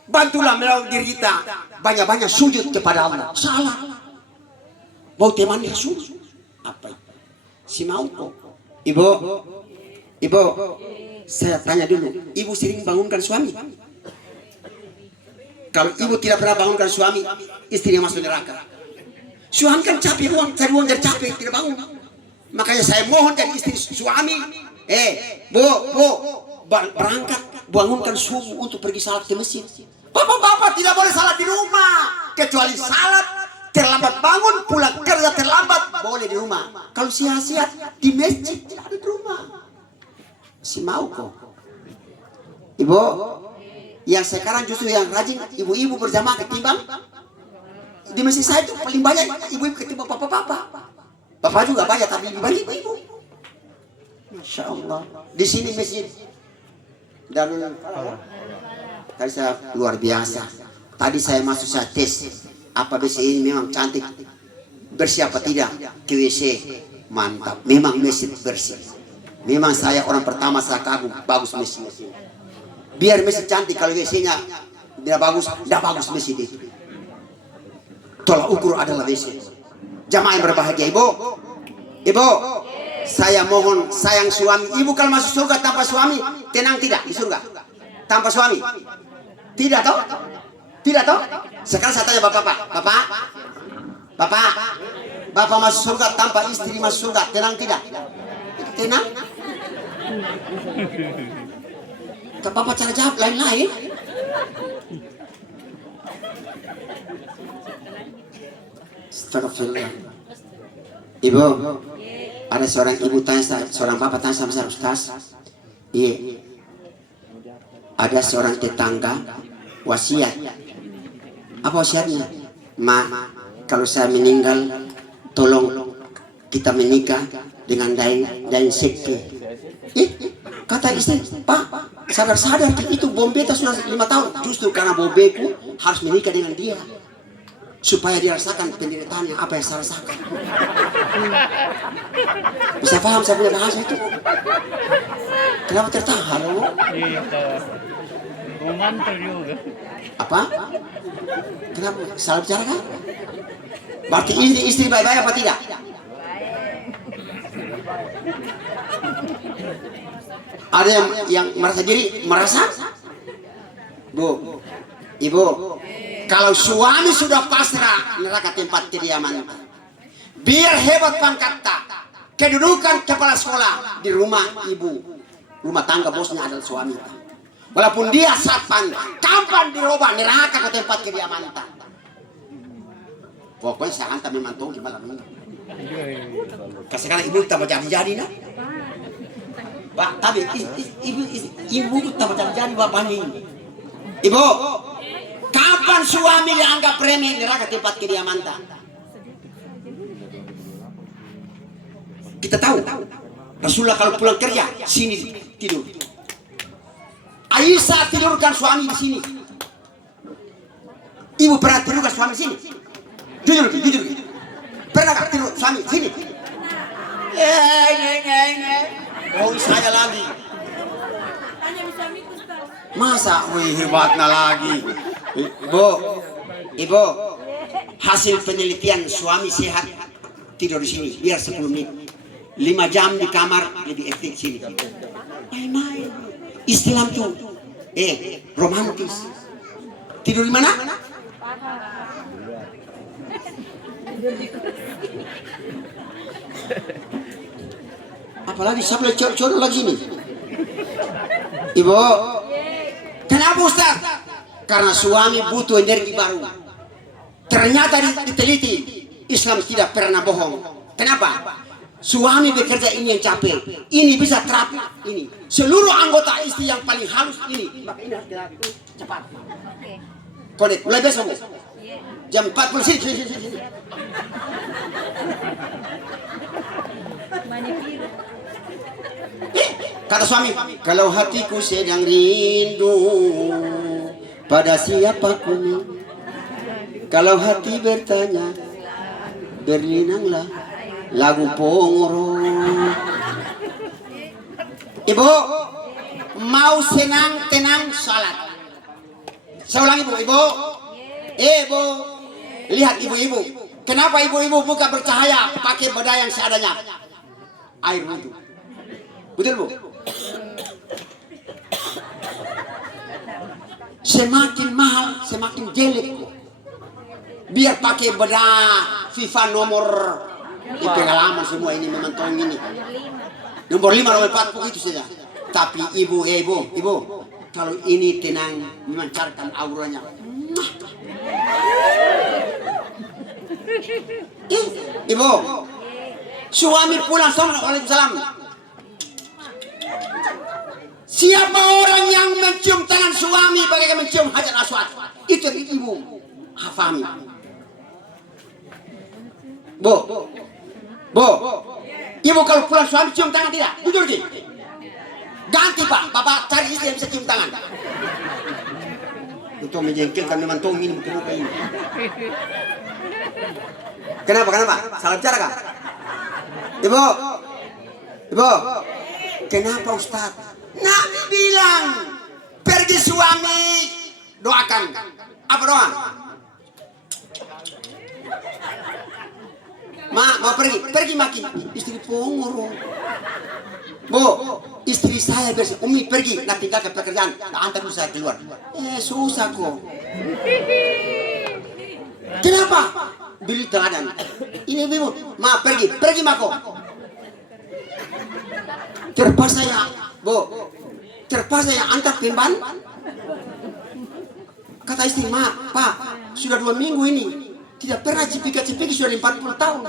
bantulah melalui diri kita banyak-banyak sujud kepada Allah. Salah. Mau temani sujud. Apa itu? Si mau kok. Ibu, saya tanya dulu. Ibu sering bangunkan suami? Kalau ibu tidak pernah bangunkan suami, istrinya masuk neraka. Suami kan capek cari uang dari capek, tidak bangun. Makanya saya mohon dari istri suami, bu, berangkat bangunkan subuh untuk pergi salat ke masjid. Bapak tidak boleh salat di rumah, kecuali salat terlambat bangun, pulang kerja terlambat boleh di rumah. Kalau sia-sia di masjid tidak ada di rumah. Si mau kok. Ibu, yang sekarang justru yang rajin ibu-ibu berjamaah ketimbang di masjid saya itu paling banyak ibu-ibu ketimbang bapak-bapak. Bapak juga banyak tapi lebih banyak ibu. Masya Allah. Di sini masjid Darul tadi saya luar biasa. Tadi saya masuk saya tes apa WC ini memang cantik, bersih apa tidak ke WC. Mantap, memang masjid bersih. Memang saya orang pertama saya kagum bagus masjid. Biar masjid cantik, kalau WC-nya tidak bagus masjid itu. Tolak ukur adalah WC. Jamaah yang berbahagia, ibu, saya mohon sayang suami. Ibu kalau masuk surga tanpa suami, tenang tidak di surga? Tanpa suami? Tidak toh? Tidak toh? Sekarang saya tanya bapak masuk surga tanpa istri masuk surga, tenang tidak? Tenang? Bapak cara jawab lain-lain. Astagfirullah. Ibu, ada seorang ibu tanya, seorang bapak tanya sama saya, Ustaz. Iya. Ada seorang tetangga wasiat. Apa wasiatnya? Kalau saya meninggal, tolong kita menikah dengan dain sekte. Kata istri, Pak, sadar-sadar itu Bombeta sudah 5 tahun. Justru karena Bombeku harus menikah dengan dia. Supaya dia rasakan penderitaannya apa yang saya rasakan. Bisa paham saya punya bahasa itu? Kenapa tertahan? Apa? Kenapa? Salah bicara kan? Berarti istri baik-baik apa tidak? Ada yang merasa? Bu, ibu, kalau suami sudah pasrah, neraka tempat kediaman. Biar hebat pangkatnya, kedudukan kepala sekolah di rumah ibu, rumah tangga bosnya adalah suami. Walaupun dia satpam, kapan dirubah neraka ke tempat kediaman. Pokoknya saya hantar memang tahu di malam ini. Sekarang ibu tambah jadi nak. Pak, tapi ibu tambah jadi bapaknya ini. Ibu, kapan suami dianggap remeh neraka tempat kediaman? Kita tahu Rasulullah kalau pulang kerja sini tidur. Aisyah tidurkan suami di sini. Ibu pernah tidurkan suami di sini? Jujur. Pernah gak tidur suami di sini? Oh saya lagi. Masa hebatnya lagi. Ibu, hasil penelitian suami sehat tidur di sini biar 10 menit. 5 jam di kamar lebih efektif sini. Main-main. Islam tuh, romantis. Tidur di mana? Apalagi sampai cowok lagi nih. Ibu, kenapa Ustaz? Karena suami butuh energi baru. Ternyata diteliti, Islam tidak pernah bohong. Kenapa? Suami bekerja ini yang capek, ini bisa terapi ini. Seluruh anggota istri yang paling halus ini. Maka ini harus terapi cepat. Konek, mulai besok. Jam 40 sini. Kata suami, kalau hatiku sedang rindu pada siapa ku, kalau hati bertanya, berlinanglah lagu Pongoro. Ibu, mau senang tenang salat. Saya ulang ibu. Ibu, lihat ibu-ibu. Kenapa ibu-ibu buka bercahaya pakai beda yang seadanya? Air wudhu. Betul bu? Semakin mahal, semakin jelek. Biar pakai beda FIFA nomor ini pengalaman semua ini memantau ini. Nomor 5, nomor 4 itu saja. Tapi ibu, kalau ini tenang memancarkan auranya. Ibu, suami pulang, Waalaikumsalam. Siapa orang yang mencium tangan suami bagaikan mencium hajar aswad? Itu ibu hafami. Bu, ibu kalau pulang suami cium tangan tidak? Jujur sih. Ganti pak, bapak cari istri yang bisa cium tangan. Untuk menjengkelkan memang tong ini muka ini. Kenapa? Salah bicara kah? Ibu, kenapa Ustaz? Nabi bilang, pergi suami, doakan. Apa doa? Mau pergi maki. Istri Pongoro. Bu, istri saya biasa, Umi pergi, nak tinggalkan pekerjaan, nak antar saya keluar. Susah kok. Kenapa? Beli teladan. Ini ibu, pergi mako. Terpaksa ya, Bu. Terpaksa ya antar pemban. Kata istri, Pak, sudah 2 minggu ini. Tidak pernah cipika-cipiki sudah 40 tahun.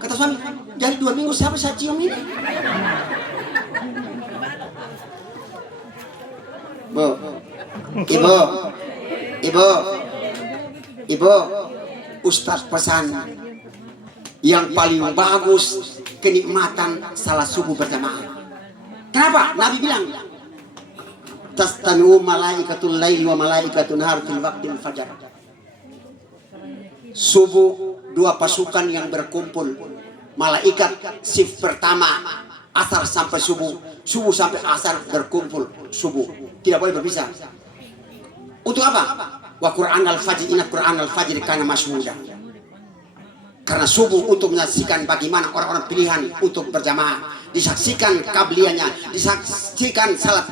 Kata suami, dari 2 minggu siapa saya cium ini? Bu, Ibu, Ustaz pesan yang paling bagus kenikmatan salat subuh berjamaah. Kenapa? Nabi bilang, tastami'u malaikatul lail wa malaikatul nahar fil waqtil fajar. Subuh 2 pasukan yang berkumpul. Malaikat shift pertama asar sampai subuh sampai asar berkumpul subuh. Tidak boleh berpisah. Untuk apa? Wa Qur'an al-fajr, inna Qur'an al-fajr kana masyhuda. Karena subuh untuk menyaksikan bagaimana orang-orang pilihan untuk berjamaah, disaksikan kabliannya, disaksikan salat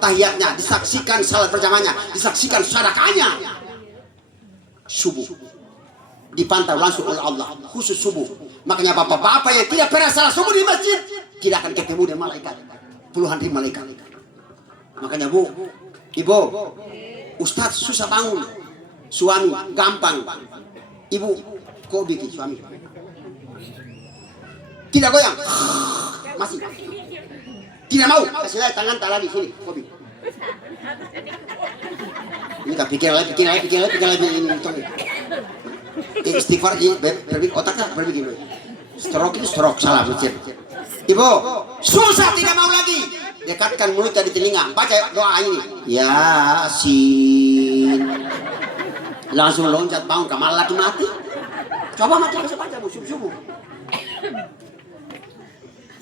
tahiyatnya, disaksikan salat berjamaahnya, disaksikan sedekahnya. Subuh dipantau langsung oleh Allah, khusus subuh. Makanya bapak-bapak yang tidak pernah salat subuh di masjid tidak akan ketemu dengan malaikat, puluhan ribu malaikat. Makanya Bu, Ibu, Ustaz susah bangun, suami gampang. Ibu, kok bikin suami tidak goyang, masih tidak mau. Kasih lagi tangan tak lagi sini, kopi. Ini tak pikir lagi ini tong. Istighfar ini berbik otaknya berbik. Stroke itu stroke salah macam. Ibu, susah tidak mau lagi. Dekatkan mulutnya di telinga, baca doa ini. Yasin. Langsung loncat bangun, kamar lagi mati. Coba mati baca subuh.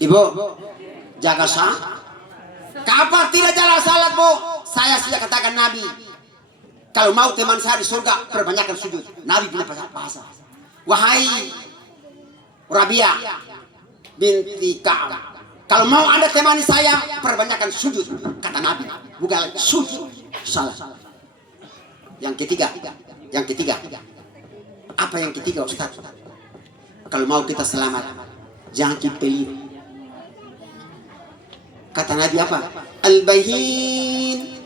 Ibu, jaga sah. Kapan tidak jalan salat Bu? Saya sudah katakan Nabi. Kalau mau teman saya di surga, perbanyakkan sujud. Nabi punya bahasa. Wahai Rabia binti Ka'ab, kalau mau Anda temani saya, perbanyakkan sujud. Kata Nabi, bukan sujud. Salah. Yang ketiga. Apa yang ketiga, Ustaz? Kalau mau kita selamat, jangan pelit. Kata Nabi apa? Al-bahin,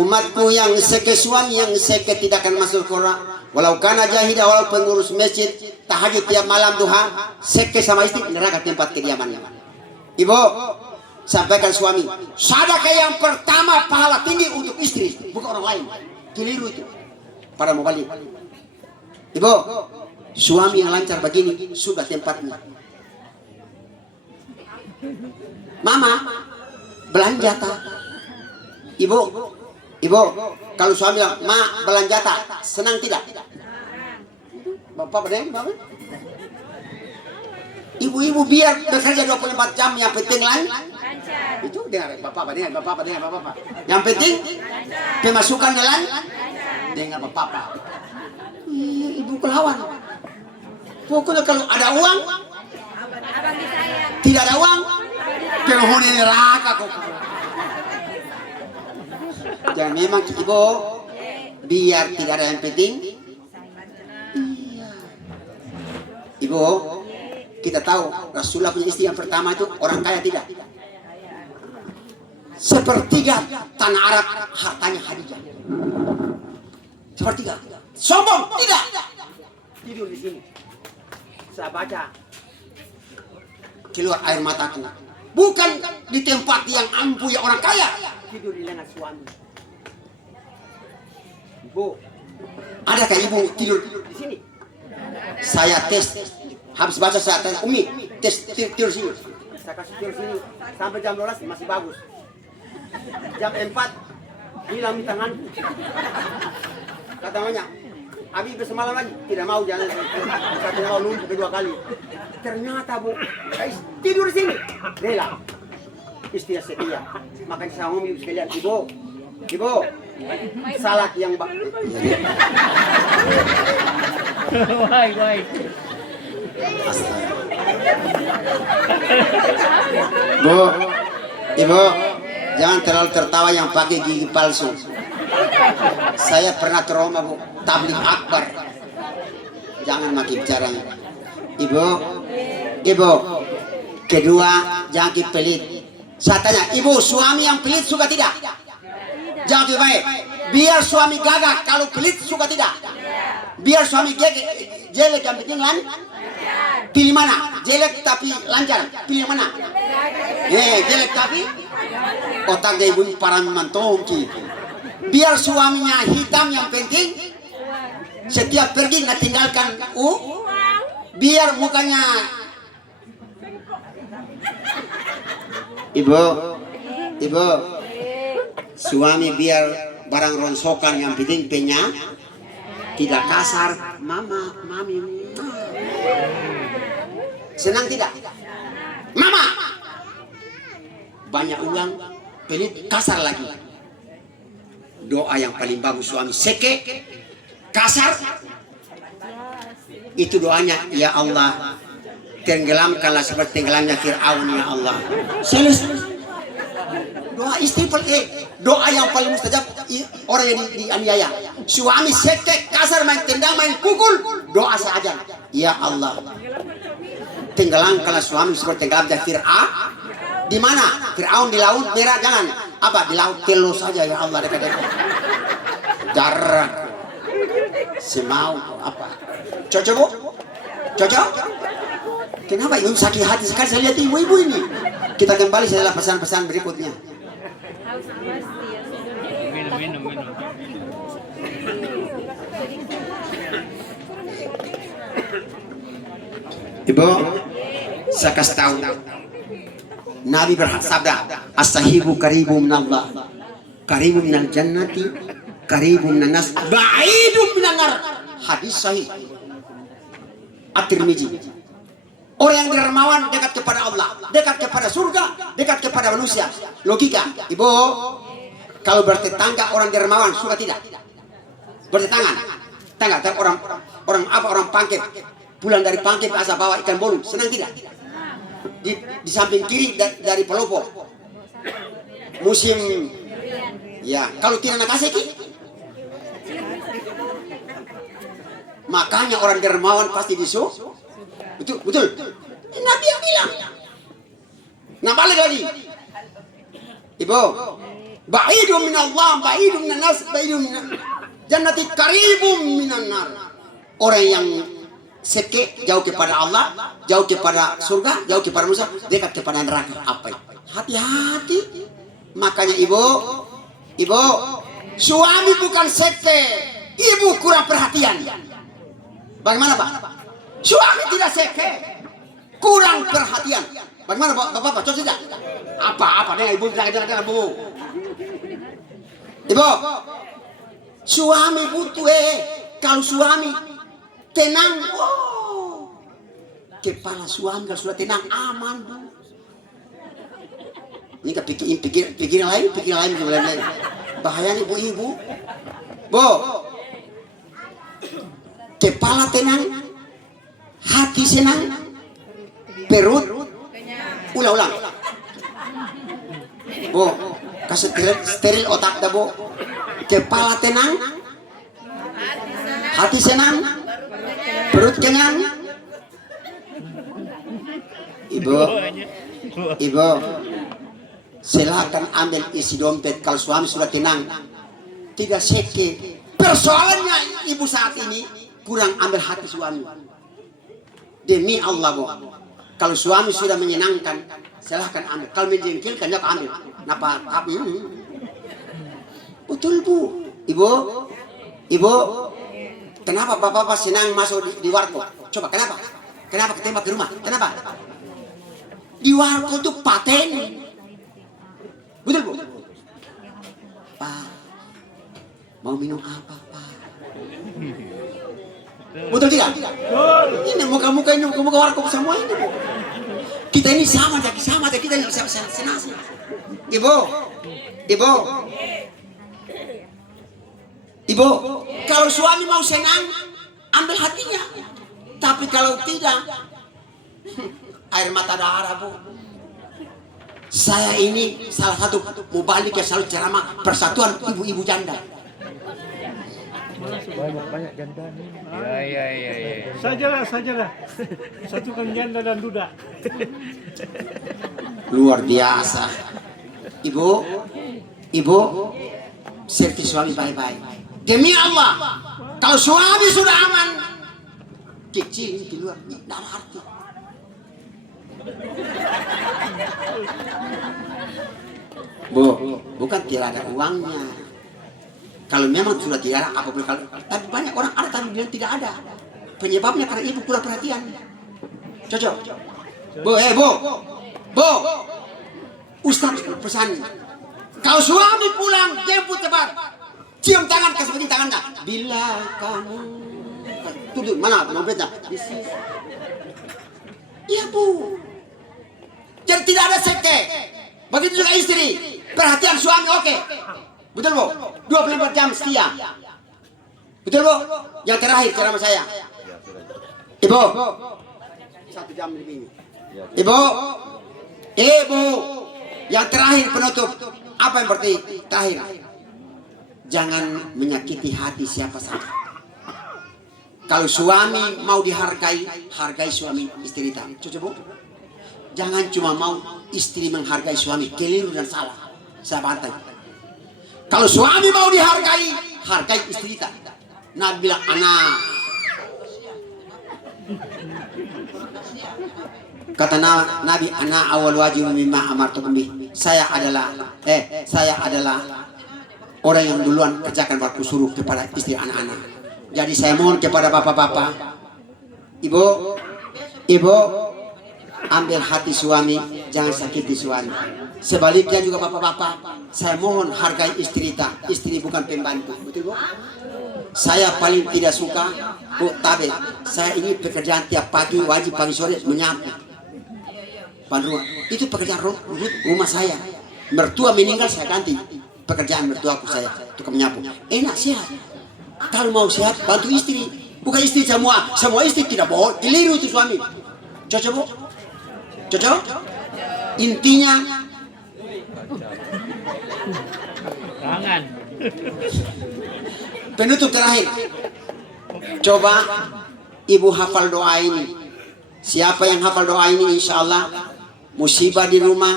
umatku yang seke suami, yang seke tidak akan masuk Quran. Walau kana jahidah, walau pengurus masjid, tahajud tiap malam duha, seke sama istri, neraka tempat kediamannya. Ibu, sampaikan suami, sedekah yang pertama pahala tinggi untuk istri, bukan orang lain. Keliru itu. Pada mau balik. Ibu, suami yang lancar begini sudah tempatnya. Mama, belanja tak? Ibu, kalau suami bilang, Ma, belanja tak? Senang tidak? Bapak benar, Bapak? Ibu-ibu biar bekerja 24 jam, yang penting lain. Itu dengar, Bapak. Yang penting, pemasukan jalan. Dengar Bapak. Ibu kelawan. Pokoknya kalau ada uang, tidak ada uang, penghuni neraka kok. Jangan memang ibu, biar tidak ada yang penting. Ibu, kita tahu Rasulullah punya istri yang pertama itu orang kaya tidak? Sepertiga tanah Arab hartanya Khadijah. Sepertiga. Sombong tidak? Tidur di sini. Saya baca, keluar air mataku. Bukan di tempat yang ampuh ya orang kaya. Tidur di lengan suami. Ibu, adakah ibu tidur di sini? Saya tes. Habis baca saya tanya, Umi, tes tidur sini. Saya kasih tidur sini sampai jam 12 masih bagus. Jam 4 hilang di tanganku. Kata namanya, Abi bersemalam lagi, tidak mau jalan. Satu mau lumpuh kedua kali. Ternyata Bu, tidur di sini. Rela, istri setia. Makanya saya ngomong ibu sekalian, Ibu, salah yang Baik. Ibu, jangan terlalu tertawa yang pakai gigi palsu. Saya pernah trauma Bu, tabligh akbar. Jangan makin bicaranya. Ibu, kedua jangan pelit. Saya tanya, Ibu, suami yang pelit suka tidak? Jawab baik. Biar suami gagah, kalau pelit suka tidak? Biar suami jelek yang penting pilih mana? Jelek tapi lancar, pilih mana? Jelek tapi otaknya ibu para mantongki. Biar suaminya hitam yang penting setiap pergi nggak tinggalkan biar mukanya. Ibu, suami biar barang ronsokan yang penting tidak kasar. Mami, senang tidak? Mama, banyak uang, pelit, kasar lagi. Doa yang paling bagus suami seke, kasar. Itu doanya, ya Allah, tenggelamkanlah seperti tenggelamnya Fir'aun ya Allah. Selesai. Doa istri doa yang paling mustajab orang yang dianiaya. Suami seke, kasar, main tendang, main pukul, doa saja. Ya Allah, tenggelamkanlah suami seperti tenggelamnya Fir'aun. Di mana? Fir'aun di laut merah, jangan. Apa? Di laut Telo saja ya Allah, dekat-dekat. Jarang. Semau apa? Cocok Bu? Cocok? Kenapa ibu sakit hati sekali saya lihat ibu-ibu ini? Kita kembali setelah pesan-pesan berikutnya. Minum. Ibu, saya kasih tahu. Nabi bersabda, as-sahibu karibu minallah, karibu minal jannati, karibu minan nas, ba'idum minan nar. Hadis sahih At-Tirmidzi. Orang yang dermawan dekat kepada Allah, dekat kepada surga, dekat kepada manusia. Logika, Ibu, kalau bertetangga orang dermawan, suka tidak? berdatangan. Tangga orang Pangkep pulang dari Pangkep asal bawa ikan bolu, senang tidak? Di samping kiri dari Palopo musim ya, kalau tidak nak kasih makanya orang dermawan pasti betul Nabi yang bilang. Nah balik lagi ibu, ba'idum minallah, ba'idum minan nas, ba'idum minan jannati, qaribum minan nar. Orang yang seke jauh kepada Allah, jauh kepada surga, jauh kepada Musa, dekat kepada neraka. Apa itu? Hati-hati. Makanya ibu, suami bukan seke, ibu kurang perhatian. Bagaimana Pak? Suami tidak seke, kurang perhatian. Bagaimana Bapak? Coba tidak? Apa? Dengan ibu, jangan Bu. Ibu, suami butuh kalau suami tenang, kepala suami kalau sudah tenang aman Bu. Ini pikiran lain. Bahayanya ibu. Bu, kepala tenang, hati senang, perut ulang. Bu, kasih steril otak dah Bu. Kepala tenang, hati senang, perut kenyang. Ibu, silakan ambil isi dompet kalau suami sudah tenang, tidak seke. Persoalannya ibu saat ini kurang ambil hati suami. Demi Allah Bu, kalau suami sudah menyenangkan, silahkan ambil. Kalau menjengkelkan, jangan ambil. Napa? Betul Bu. Ibu, kenapa bapak senang masuk di warkop? Coba kenapa? Kenapa ketembak di rumah? Kenapa? Di warkop itu paten. Betul Bu? Pak, mau minum apa Pak? Betul tidak? Ini muka-muka warkop semua ini Bu. Kita ini sama aja, kita ini senang. Ibu, kalau suami mau senang, ambil hatinya. Tapi kalau tidak, air mata darah Bu. Saya ini salah satu mubalik yang selalu ceramah persatuan ibu-ibu janda. Banyak janda nih. Ya. Sajalah. Satukan janda dan duda. Luar biasa. Ibu, servis suami baik-baik. Demi Allah, kalau suami sudah aman, kecil di luar, tidak ada arti. Bu, bukan tidak ada uangnya. Kalau memang sudah tidak ada apapun, tapi banyak orang ada tapi bilang tidak ada. Penyebabnya karena ibu kurang perhatian. Cocok. Bu, Ustaz pesan. Kalau suami pulang jemput cepat, cium tangan, kasih begini tangannya. Bila kamu tutup mana dompetnya? Di sini. Iya Bu. Jadi tidak ada sekte. Begitu juga istri. Perhatian suami oke. Betul Bu? 24 jam setia. Betul Bu? Yang terakhir ceramah saya. Ibu. 1 jam lebih. Ibu. Yang terakhir penutup. Apa yang berarti terakhir? Jangan menyakiti hati siapa saja. Kalau suami mau dihargai, hargai suami istri kita. Cocok Bu? Jangan cuma mau istri menghargai suami, keliru dan salah. Saya bantai. Kalau suami mau dihargai, hargai istri kita. Nabi bilang, kata Nabi, ana awal wajib mimma amartukum bih. Saya adalah orang yang duluan kerjakan waktu suruh kepada istri anak-anak. Jadi saya mohon kepada bapak-bapak, ibu, ambil hati suami, jangan sakiti suami. Sebaliknya juga bapak-bapak, saya mohon hargai istri kita. Istri bukan pembantu, betul Bu? Saya paling tidak suka, Bu, tapi saya ini pekerjaan tiap pagi, wajib pagi sore menyapu. Panrua, itu pekerjaan rumah saya. Mertua meninggal saya ganti pekerjaan mertuaku saya, tukang menyapu. Enak sehat. Kalau mau sehat, bantu istri. Bukan istri semua istri tidak bohong. Keliru itu suami. Cocok bu? Cocok? Intinya Tangan. penutup terakhir. Coba ibu hafal doa ini. Siapa yang hafal doa ini, insya Allah musibah di rumah,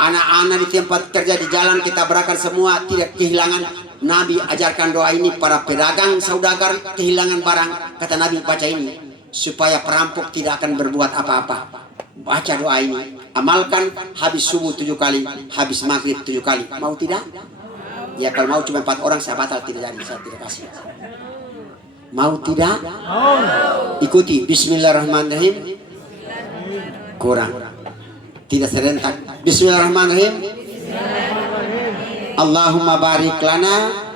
anak-anak di tempat kerja, di jalan kita berakan semua tidak kehilangan. Nabi ajarkan doa ini para pedagang, saudagar kehilangan barang. Kata Nabi, baca ini supaya perampok tidak akan berbuat apa-apa. Baca doa ini, amalkan. Habis subuh 7 kali, habis maghrib 7 kali. Mau tidak? Ya kalau mau cuma 4 orang saya batal, tidak jadi, saya tidak kasih. Mau tidak? Ikuti Bismillahirrahmanirrahim. Kurang. Tidak serentak. Bismillahirrahmanirrahim. Allahumma barik lana